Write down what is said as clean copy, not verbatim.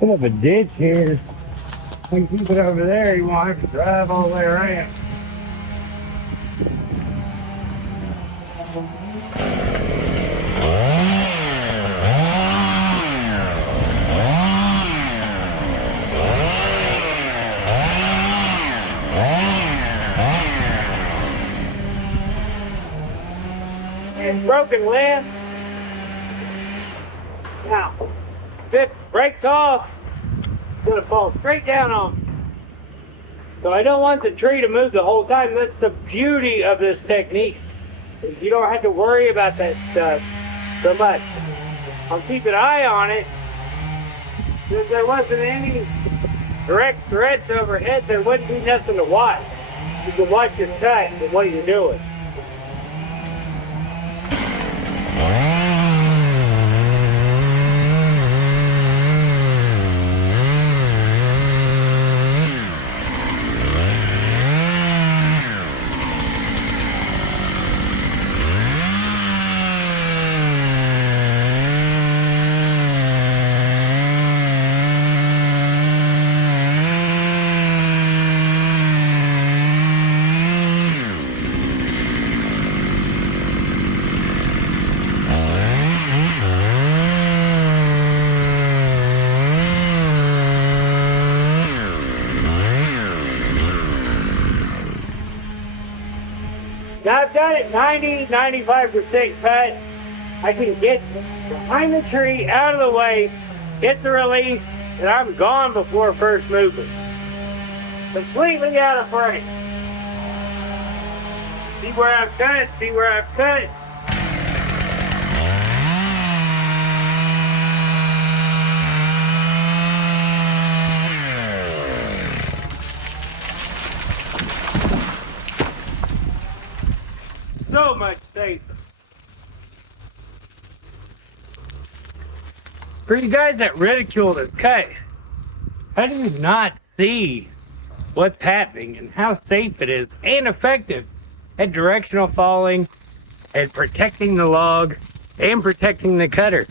Bit of a ditch here. We can keep it over there. You won't have to drive all the way around. And broken limb. Now, if it breaks off, it's gonna fall straight down on me. So I don't want the tree to move the whole time. That's the beauty of this technique. Is you don't have to worry about that stuff so much. I'll keep an eye on it. If there wasn't any direct threats overhead, there wouldn't be nothing to watch. You can watch your cut and what you're doing. Now I've got it 90-95% cut. I can get behind the tree, out of the way, hit the release, and I'm gone before first movement. Completely out of frame. See where I've cut, see where I've cut. So much safer. For you guys that ridicule this cut, how do you not see what's happening and how safe it is and effective at directional falling and protecting the log and protecting the cutter?